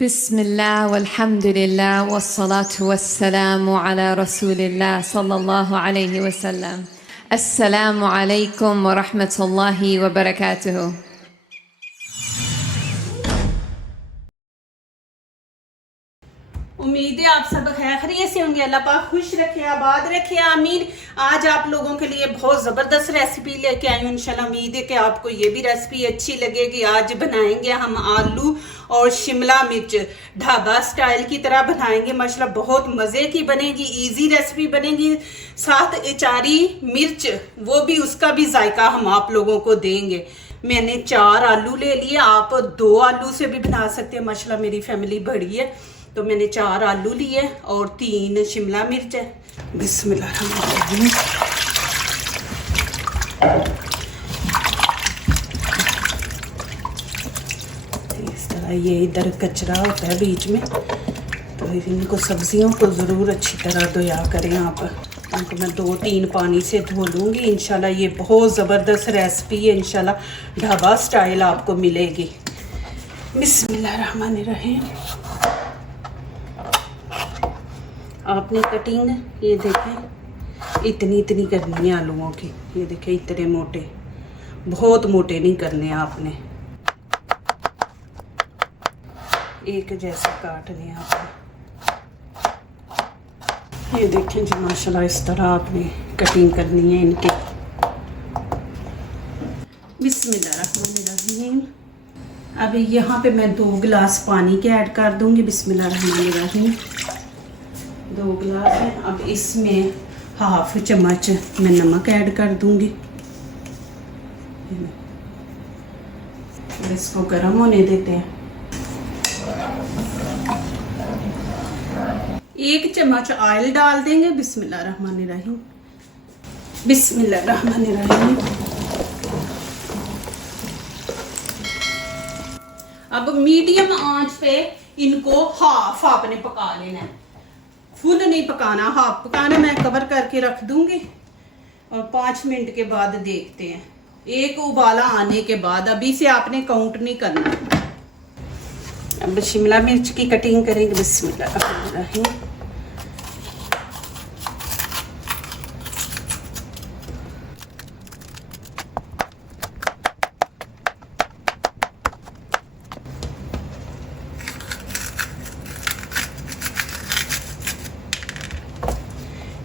बिस्मिल्लाह वल्हम्दुलिल्लाह वस्सलातु वस्सलामु अला रसूलिल्लाह सल्लल्लाहु अलैहि वसल्लम। अस्सलामु अलैकुम व रहमतुल्लाहि व बरकातुहू। उम्मीद है आप सब खैरियत से होंगे। अल्लाह पाक खुश रखे, आबाद रखे, आमीन। आज आप लोगों के लिए बहुत ज़बरदस्त रेसिपी लेके आई हूँ। इंशाल्लाह उम्मीद है कि आपको ये भी रेसिपी अच्छी लगेगी। आज बनाएंगे हम आलू और शिमला मिर्च, ढाबा स्टाइल की तरह बनाएंगे। माशाल्लाह बहुत मज़े की बनेगी, इजी रेसिपी बनेगी। साथ अचारी मिर्च, वो भी, उसका भी जायका हम आप लोगों को देंगे। मैंने 4 आलू ले लिए, आप 2 आलू से भी बना सकते हैं। माशाल्लाह मेरी फैमिली बड़ी है तो मैंने 4 आलू लिए और 3 शिमला मिर्च है। बिस्मिल्लाह। इस तरह ये इधर कचरा होता है बीच में, तो इनको सब्जियों को ज़रूर अच्छी तरह धोया करें आप। इनको मैं 2-3 पानी से धो लूँगी। इंशाल्लाह ये बहुत ज़बरदस्त रेसिपी है। इंशाल्लाह ढाबा स्टाइल आपको मिलेगी। बिस्मिल्लाहिर्रहमानिर्रहीम। आपने कटिंग ये देखें इतनी इतनी करनी है आलूओं की। ये देखें इतने मोटे, बहुत मोटे नहीं करने आपने, एक जैसे काटने हैं आपने। ये देखें जी माशाल्लाह इस तरह आपने कटिंग करनी है इनकी। बिस्मिल्लाहिर्रहमानिर्रहीम। अब यहाँ पे मैं 2 गिलास पानी के ऐड कर दूंगी। बिस्मिल्लाहिर्रहमानिर्रहीम। 2 गिलास है। अब इसमें 1/2 चम्मच मैं नमक ऐड कर दूंगी। और इसको गर्म होने देते हैं। 1 चम्मच ऑयल डाल देंगे। बिस्मिल्लाहिर्रहमानिर्रहीम। बिस्मिल्लाहिर्रहमानिर्रहीम। अब मीडियम आंच पे इनको हाफ आपने पका लेना है, फुल नहीं पकाना, हाफ पकाना। मैं कवर करके रख दूंगी और 5 मिनट के बाद देखते हैं। 1 उबाला आने के बाद, अभी से आपने काउंट नहीं करना। अब शिमला मिर्च की कटिंग करेंगे। बिस्मिल्लाह।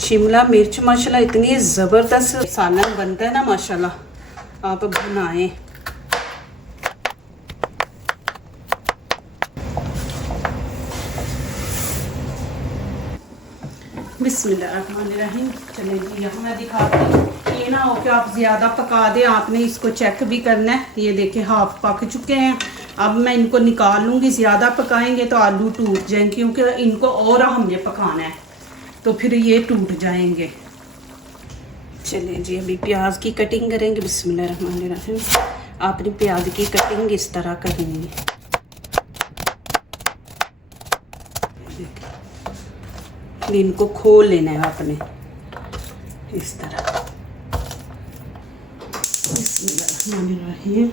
शिमला मिर्च माशाल्लाह इतनी ज़बरदस्त सालन बनता है ना, माशाल्लाह आप बनाएं। बिस्मिल्लाहिर्रहमानिर्रहीम। चलिए जी यहाँ मैं दिखाती हूँ। ये ना हो कि आप ज़्यादा पका दें, आपने इसको चेक भी करना है। ये देखें हाफ पक चुके हैं। अब मैं इनको निकाल लूँगी। ज़्यादा पकाएंगे तो आलू टूट जाएंगे, क्योंकि इनको और हमने पकाना है तो फिर ये टूट जाएंगे। चलिए जी अभी प्याज की कटिंग करेंगे। बिस्मिल्लाहिर्रहमानिर्रहीम। आपने प्याज की कटिंग इस तरह करनी है। इनको खोल लेना है आपने इस तरह। बिस्मिल्लाहिर्रहमानिर्रहीम।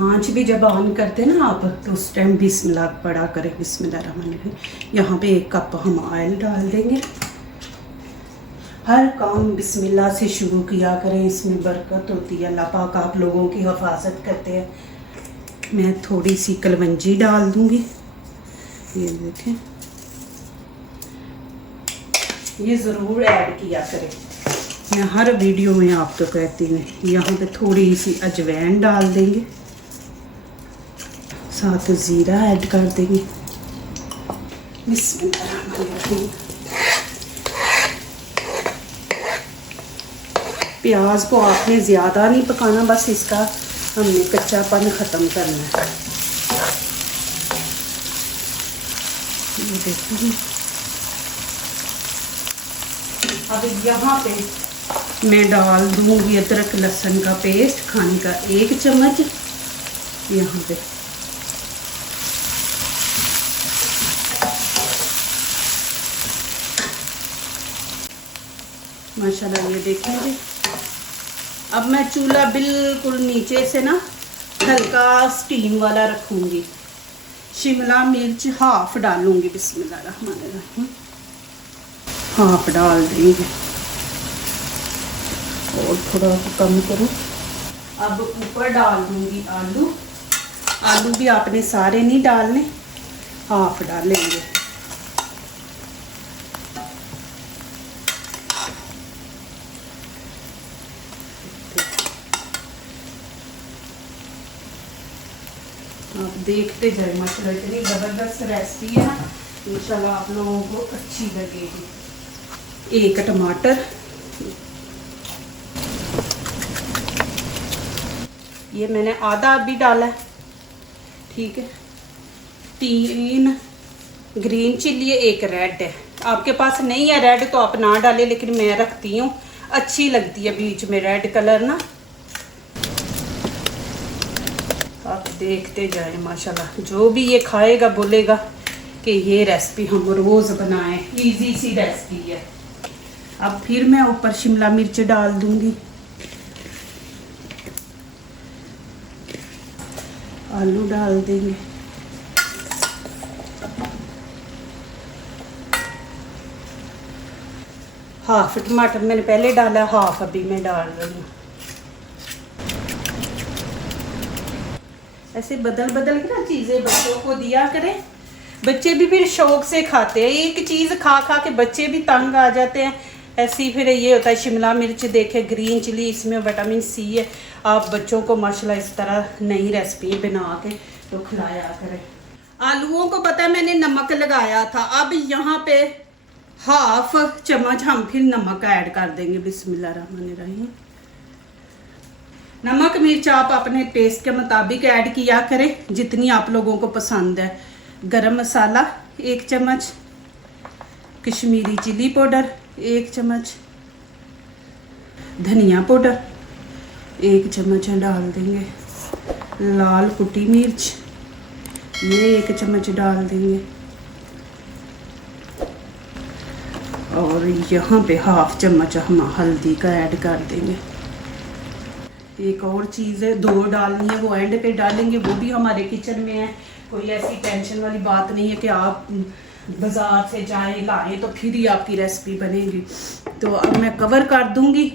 आँच भी जब ऑन करते हैं ना आप, तो उस टाइम बिस्मिल्लाह पड़ा करें। बिस्मिल्लाहिर्रहमानिर्रहीम। यहाँ पे 1 कप हम ऑयल डाल देंगे। हर काम बिस्मिल्लाह से शुरू किया करें, इसमें बरकत होती है। अल्लाह पाक आप लोगों की हिफाजत करते हैं। मैं थोड़ी सी कलवंजी डाल दूँगी। ये देखें, ये ज़रूर ऐड किया करें। मैं हर वीडियो में आप तो कहती हूँ। यहाँ पे थोड़ी सी अजवाइन डाल देंगे, साथ ज़ीरा ऐड कर देंगे। बिस्मिल्लाहिर्रहमानिर्रहीम। प्याज को आपने ज़्यादा नहीं पकाना, बस इसका हमने कच्चापन ख़त्म करना है। ये देखिए। अब यहाँ पे मैं डाल दूँगी अदरक लहसुन का पेस्ट, खाने का 1 चम्मच। यहाँ पे माशाल्लाह ये देखेंगे। अब मैं चूल्हा बिल्कुल नीचे से ना हल्का स्टीम वाला रखूँगी। शिमला मिर्च हाफ डालूंगी, बिस्मिल्लाहिर्रहमानिर्रहीम। हाफ डाल देंगे और थोड़ा कम करो। अब ऊपर डाल दूंगी आलू। आलू भी आपने सारे नहीं डालने, हाफ डालेंगे। आप देखते जाए माशाल्लाह, इतनी ज़बरदस्त रेसिपी है ना, इंशाल्लाह आप लोगों को अच्छी लगेगी। एक टमाटर, ये मैंने आधा अभी डाला है, ठीक है। 3 ग्रीन चिल्ली है, 1 रेड है। आपके पास नहीं है रेड तो आप ना डालें, लेकिन मैं रखती हूँ, अच्छी लगती है बीच में रेड कलर ना। आप देखते जाएं माशाल्लाह, जो भी ये खाएगा बोलेगा कि ये रेसिपी हम रोज़ बनाएं, इजी सी रेसिपी है। अब फिर मैं ऊपर शिमला मिर्च डाल दूंगी। आलू डाल देंगे। हाफ टमाटर मैंने पहले डाला, हाफ अभी मैं डाल रही हूँ। ऐसे बदल बदल के ना चीज़ें बच्चों को दिया करें, बच्चे भी फिर शौक से खाते हैं। एक चीज़ खा खा के बच्चे भी तंग आ जाते हैं। ऐसी फिर ये होता है, शिमला मिर्च देखे, ग्रीन चिली, इसमें विटामिन सी है। आप बच्चों को माशाल्लाह इस तरह नई रेसिपी बना के तो खिलाया करें। आलूओं को पता है मैंने नमक लगाया था, अब यहाँ पे हाफ चम्मच हम फिर नमक ऐड कर देंगे। बिस्मिल्लाहिर्रहमानिर्रहीम। नमक मिर्च आप अपने टेस्ट के मुताबिक ऐड किया करें, जितनी आप लोगों को पसंद है। गरम मसाला 1 चम्मच, कश्मीरी चिली पाउडर 1 चम्मच, धनिया पाउडर 1 चम्मच डाल देंगे, लाल कुटी मिर्च ये 1 चम्मच डाल देंगे, और यहाँ पे हाफ चम्मच हम हल्दी का ऐड कर देंगे। एक और चीज़ है, 2 डालनी है, वो एंड पे डालेंगे, वो भी हमारे किचन में है। कोई ऐसी टेंशन वाली बात नहीं है कि आप बाज़ार से जाएं लाएं तो फिर ही आपकी रेसिपी बनेगी। तो अब मैं कवर कर दूंगी।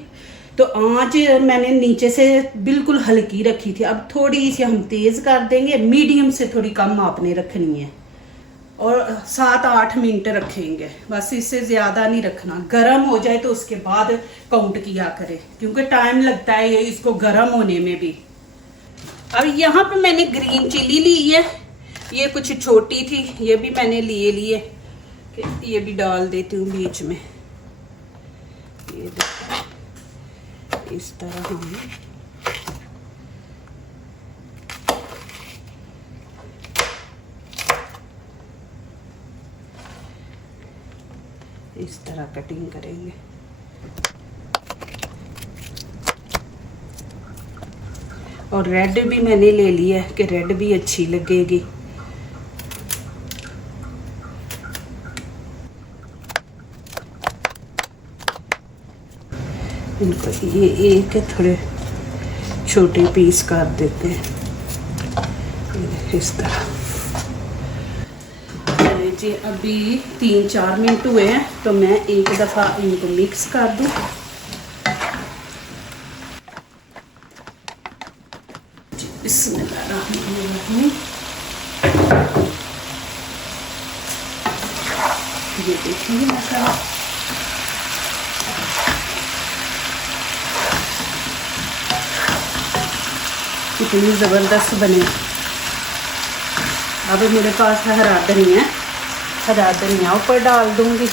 तो आँच मैंने नीचे से बिल्कुल हल्की रखी थी, अब थोड़ी सी हम तेज़ कर देंगे, मीडियम से थोड़ी कम आपने रखनी है, और 7-8 मिनट रखेंगे बस, इससे ज़्यादा नहीं रखना। गरम हो जाए तो उसके बाद काउंट किया करें, क्योंकि टाइम लगता है ये इसको गरम होने में भी। अब यहाँ पे मैंने ग्रीन चिली ली है, ये कुछ छोटी थी, ये भी मैंने लिए ये भी डाल देती हूँ बीच में। ये देखो इस तरह हम इस तरह कटिंग करेंगे। और रेड भी मैंने ले लिया है कि रेड भी अच्छी लगेगी। इनको ये एक थोड़े छोटे पीस कर देते हैं इस तरह। जी अभी 3-4 मिनट हुए हैं, तो मैं एक दफ़ा इनको मिक्स कर दूं। बिस्मिल्लाहिर्रहमानिर्रहीम। ये देखिए माशाल्लाह कितनी ज़बरदस्त बने। अब मेरे पास हरा धनिया है, हरा धनिया ऊपर डाल दूंगी।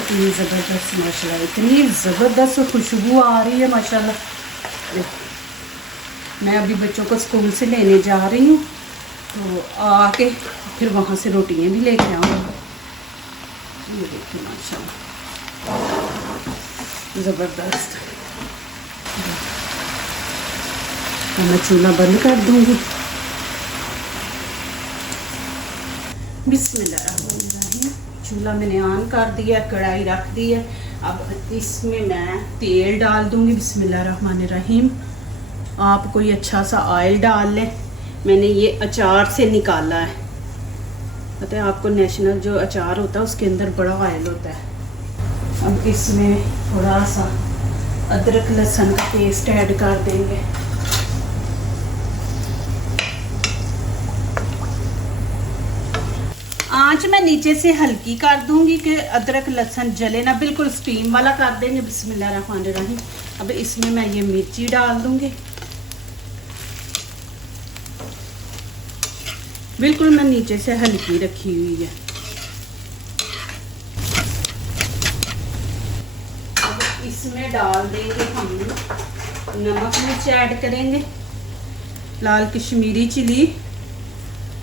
इतनी ज़बरदस्त माशाल्लाह, इतनी ज़बरदस्त खुशबू आ रही है माशाल्लाह। मैं अभी बच्चों को स्कूल से लेने जा रही हूँ, तो आके फिर वहाँ से रोटियाँ भी लेके आऊँगी। ये देखिए माशाल्लाह ज़बरदस्त। तो मैं चूल्हा बंद कर दूंगी। बिस्मिल्लाहिर्रहमानिर्रहीम। चूल्हा मैंने ऑन कर दिया, कढ़ाई रख दी है। अब इसमें मैं तेल डाल दूंगी। बिस्मिल्लाहिर्रहमानिर्रहीम। आप कोई अच्छा सा ऑयल डाल लें। मैंने ये अचार से निकाला है, पता है आपको, नेशनल जो अचार होता है उसके अंदर बड़ा ऑयल होता है। अब इसमें थोड़ा सा अदरक लहसुन का पेस्ट ऐड कर देंगे। आंच मैं नीचे से हल्की कर दूंगी कि अदरक लहसुन जले ना, बिल्कुल स्टीम वाला कर देंगे। बिस्मिल्लाहिर्रहमानिर्रहीम। अब इसमें मैं ये मिर्ची डाल दूंगी। बिल्कुल मैं नीचे से हल्की रखी हुई है। अब इसमें डाल देंगे हम नमक, मिर्च ऐड करेंगे। लाल Kashmiri chilli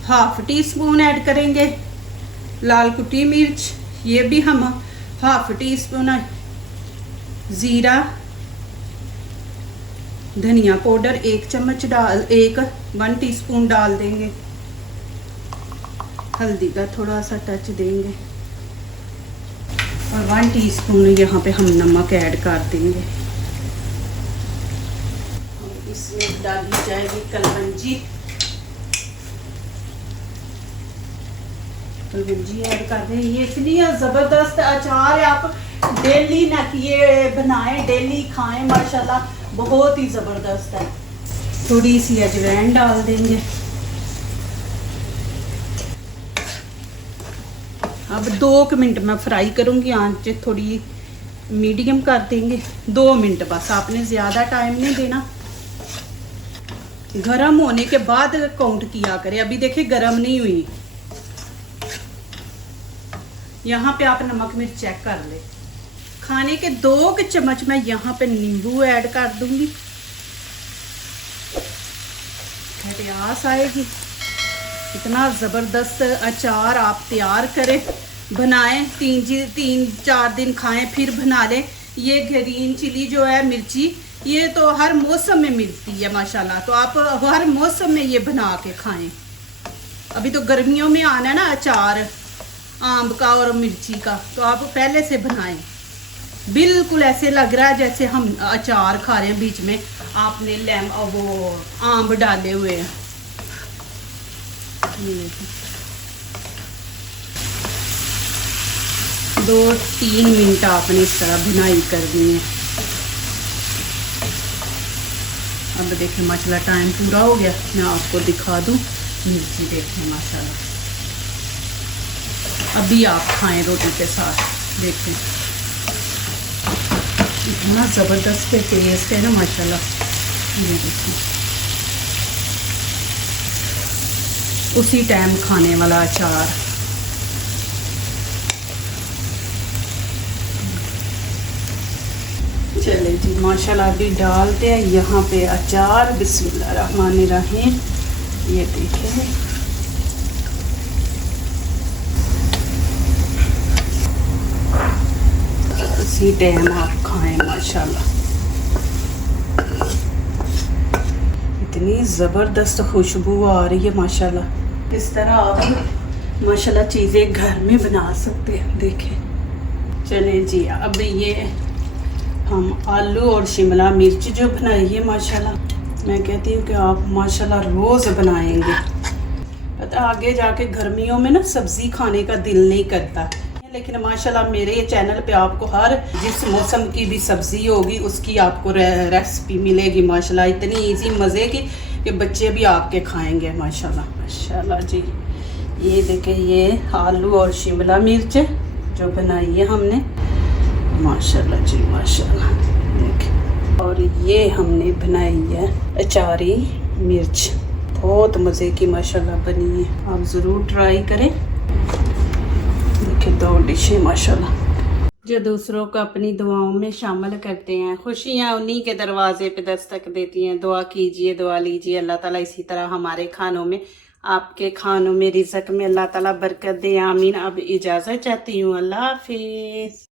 half teaspoon add करेंगे। लाल कुटी मिर्च ये भी हम हाफ टी स्पून। ज़ीरा, धनिया पाउडर 1 चम्मच डाल 1 टीस्पून डाल देंगे। हल्दी का थोड़ा सा टच देंगे और 1 टीस्पून यहाँ पे हम नमक ऐड कर देंगे। इसमें डाली जाएगी कलवंजी। कलवंजी ऐड कर दें। ये इतनी ज़बरदस्त अचार है, आप डेली ना ये बनाएं, डेली खाएं, माशाल्लाह बहुत ही ज़बरदस्त है। थोड़ी सी अजवाइन डाल देंगे। अब 2 मिनट मैं फ्राई करूंगी। आंच थोड़ी मीडियम कर देंगे। 2 मिनट बस, आपने ज़्यादा टाइम नहीं देना। गरम होने के बाद काउंट किया करें। अभी देखिए गरम नहीं हुई। यहाँ पे आप नमक मिर्च चेक कर ले। खाने के 2 चम्मच मैं यहाँ पे नींबू ऐड कर दूंगी। खटास आएगी। इतना ज़बरदस्त अचार आप तैयार करें, बनाएं, 3-4 दिन खाएं, फिर बना लें। ये ग्रीन चिली जो है मिर्ची, ये तो हर मौसम में मिलती है माशाल्लाह, तो आप हर मौसम में ये बना के खाएं। अभी तो गर्मियों में आना है ना अचार आम का और मिर्ची का, तो आप पहले से बनाएं। बिल्कुल ऐसे लग रहा है जैसे हम अचार खा रहे हैं, बीच में आपने वो आम डाले हुए हैं। 2-3 मिनट आपने इस तरह बुनाई करनी है। अब देखें माशाल्लाह टाइम पूरा हो गया। मैं आपको दिखा दूं मिर्ची, देखें माशाल्लाह। अभी आप खाएं रोटी के साथ, देखें इतना ज़बरदस्त टेस्ट है ना माशाल्लाह। ये देखें उसी टाइम खाने वाला अचार। चले जी माशाल्लाह अभी डालते हैं यहाँ पे अचार। बिस्मिल्लाहिर्रहमानिर्रहीम। ये देखें इसी टाइम आप खाएं माशाल्लाह। इतनी ज़बरदस्त खुशबू आ रही है माशाल्लाह। इस तरह आप माशाल्लाह चीज़ें घर में बना सकते हैं। देखें चले जी अब ये हम आलू और शिमला मिर्च जो बनाई है माशाल्लाह, मैं कहती हूँ कि आप माशाल्लाह रोज़ बनाएंगे। पता आगे जाके गर्मियों में ना सब्ज़ी खाने का दिल नहीं करता, लेकिन माशाल्लाह मेरे ये चैनल पे आपको हर जिस मौसम की भी सब्ज़ी होगी उसकी आपको रेसिपी मिलेगी माशाल्लाह। इतनी इजी मज़े की कि बच्चे भी आपके खाएंगे माशाल्लाह। माशाल्लाह जी ये देखें, ये आलू और शिमला मिर्च जो बनाई है हमने माशाल्लाह जी माशाल्लाह। देखें और ये हमने बनाई है अचारी मिर्च, बहुत मज़े की माशाल्लाह बनी है। आप ज़रूर ट्राई करें। देखिए 2 डिशें माशाल्लाह। जो दूसरों को अपनी दुआओं में शामिल करते हैं, खुशियाँ उन्हीं के दरवाजे पे दस्तक देती हैं। दुआ कीजिए, दुआ लीजिए, अल्लाह ताला इसी तरह हमारे खानों में, आपके खानों में, रिज़्क़ में अल्लाह ताला बरकत दे, आमीन। अब इजाज़त चाहती हूँ, अल्लाह हाफिज़।